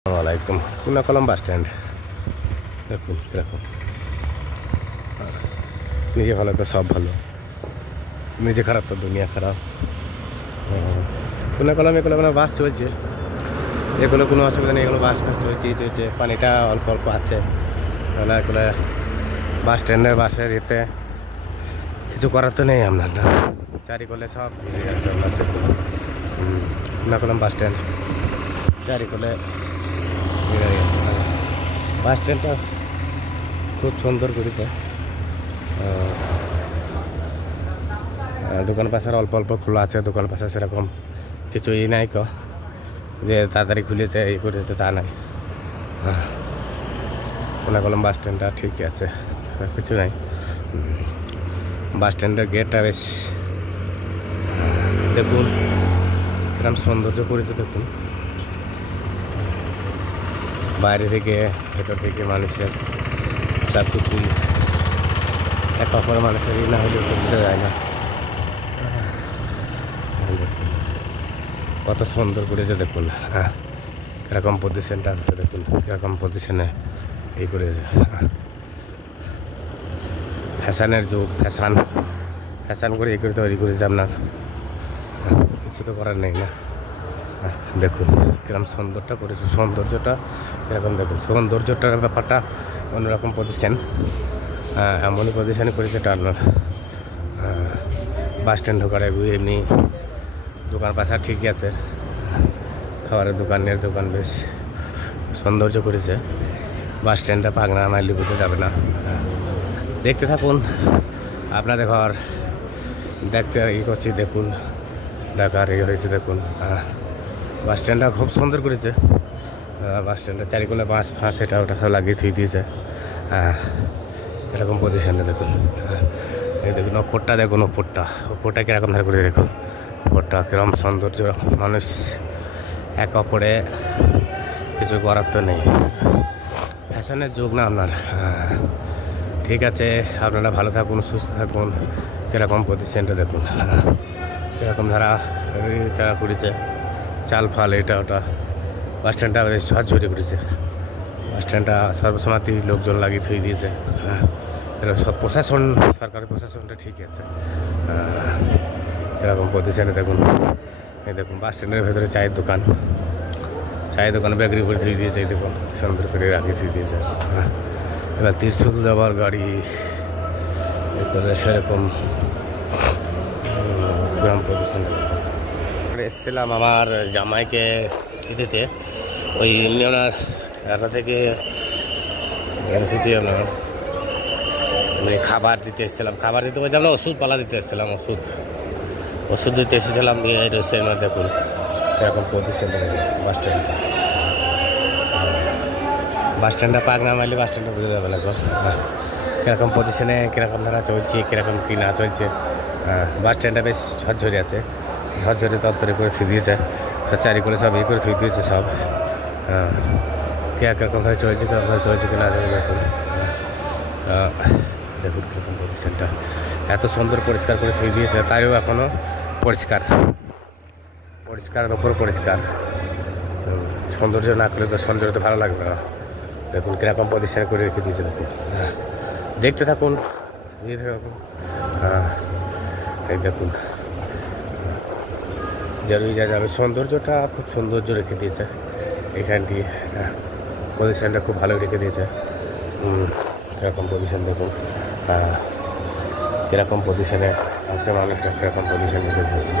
আসসালামাইকুম। কুনাকলম bus stand দেখুন কিরকম। নিজে ভালো তো সব ভালো, নিজে খারাপ তো দুনিয়া খারাপ। কুনাকলম এগুলো মানে বাস চলছে, এগুলো কোনো অসুবিধা নেই, এগুলো বাস ফাস চলছে। পানিটা অল্প অল্প আছে, মানে এগুলো বাস স্ট্যান্ডের বাসের এতে কিছু করার তো নেই। আপনার চারি করলে সব ভিড়ে যাচ্ছে আপনার। দেখুন কুনাকলম বাস স্ট্যান্ড চারি করলে ভিড়ে গেছে। বাস স্ট্যান্ডটা খুব সুন্দর করেছে। দোকান পাশার অল্প অল্প খোলা আছে, দোকান পাশা সেরকম কিছু নাই যে তাড়াতাড়ি খুলেছে এই করেছে তা নাই। কুনাকলম বাস স্ট্যান্ডটা ঠিকই আছে, কিছু নাই। বাস স্ট্যান্ডের গেটটা বেশ দেখুন কিরকম সৌন্দর্য করেছে। দেখুন বাইরে থেকে ভেতর থেকে মানুষের সব কিছুই এক অপরে মানুষের না হলেও তো বোঝা যায় না। কত সুন্দর করেছে দেখুন। কীরকম পজিশনটা হচ্ছে দেখুন, কীরকম পজিশনে এই করেছে। ফ্যাশনের যুগ, ফ্যাশন করে এই করে তৈরি করেছে আপনার, কিছু তো করার নেই না। দেখুন কিরকম সুন্দরটা করেছে, সৌন্দর্যটা কীরকম দেখুন। সৌন্দর্যটার ব্যাপারটা অন্যরকম পজিশন, এমনই পজিশনে করেছে টার্নার। বাস স্ট্যান্ড ঢোকার এমনি দোকান পাশা ঠিকই আছে, খাবারের দোকান বেশ সৌন্দর্য করেছে। বাস স্ট্যান্ডটা পাগনা মাইলি বুঝতে যাবে না। দেখতে থাকুন, আপনাদের ঘর দেখতে ই করছি। দেখুন দেখার এই হয়েছে দেখুন। বাস স্ট্যান্ডটা খুব সুন্দর করেছে। বাস স্ট্যান্ডের চারিকোলে বাস ফাঁস এটা ওটা সব লাগিয়ে থুই দিয়েছে। এরকম পজিশনে দেখুন। এই দেখুন ওপরটা, দেখুন ওপরটা কীরকম ধারে করে দেখুন। ওপরটা কীরকম সৌন্দর্য, মানুষ এক অপরে কিছু করার তো নেই। ফ্যাশনের যুগ না আপনার। ঠিক আছে, আপনারা ভালো থাকুন, সুস্থ থাকুন। কীরকম পজিশনটা দেখুন, কীরকম ধারা করেছে, চাল ফাল এটা ওটা। বাস স্ট্যান্ডটা বেশ ঝরঝরে করেছে। বাস স্ট্যান্ডটা সর্বসম্মতি লোকজন লাগিয়ে থুই দিয়েছে। এটা সব প্রশাসন, সরকারি প্রশাসনটা ঠিকই আছে। এরকম পজিশনে দেখুন। এই দেখুন বাস স্ট্যান্ডের ভেতরে চায়ের দোকান বিক্রি করে থুই দিয়েছে। এই দেখুন সুন্দর করে রাখিয়ে থুই দিয়েছে। এবার ত্রিশুল দেওয়ার গাড়ি এরপরে সেরকম গ্রাম পজিশন। এসেছিলাম আমার জামাইকে দিতে, ওই এমনি ওনার এলাকা থেকে এসেছি আপনার মানে খাবার দিতে এসেছিলাম। খাবার দিতে বলছিলাম না, ওষুধ পালা দিতে এসেছিলাম। ওষুধ দিতে এসেছিলাম। রয়েছেন দেখুন এরকম পজিশন। বাস স্ট্যান্ডটা পাক না মারলে বাস স্ট্যান্ডটা বুঝে যাবে না কীরকম পজিশনে, কীরকম ধারা চলছে, কীরকম কী না চলছে। বাস স্ট্যান্ডটা বেশ ঝরঝরে আছে, ঝরঝরে তত্তরে করে থুই দিয়েছে। চারি করে সব করে থুই দিয়েছে সব। কীরকমভাবে চলছে, কীরকমভাবে চলছে কি না চলছে দেখুন। দেখুন কীরকম পজিশনটা এত সুন্দর পরিষ্কার করে থুই দিয়েছে, তাইও এখনও পরিষ্কারের ওপর পরিষ্কার। সৌন্দর্য না করলে তো সৌন্দর্য তো ভালো লাগবে না। দেখুন কীরকম পজিশন করে রেখে দিয়েছে দেখুন। দেখতে থাকুন। এই দেখুন জরুরি যা যাবে, সৌন্দর্যটা খুব সৌন্দর্য রেখে দিয়েছে এখানটি। পজিশনটা খুব ভালো রেখে দিয়েছে। কীরকম পজিশন দেখুন, কীরকম পজিশনে আছে মানুষটা, কীরকম পজিশন রেখে দেখুন।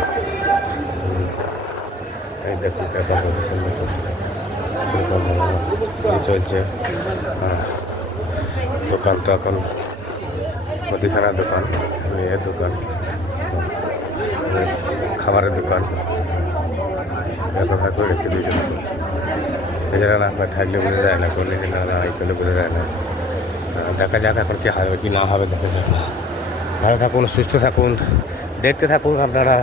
এই দেখুন কীরকম পজিশন দেখুন, কীরকম চলছে। দোকান তো এখন মুদিখানার দোকান, মেয়ের দোকান, খাবারের দোকান ব্যবহার করে রেখে দিয়েছে দেখুন। এছাড়া না থাকলে বোঝা যায় না, করলে না এই করলে বোঝা যায় না। দেখা যাক এখন কী হবে কি না হবে, দেখা যাক। ভালো থাকুন, সুস্থ থাকুন, দেখতে থাকুন আপনারা।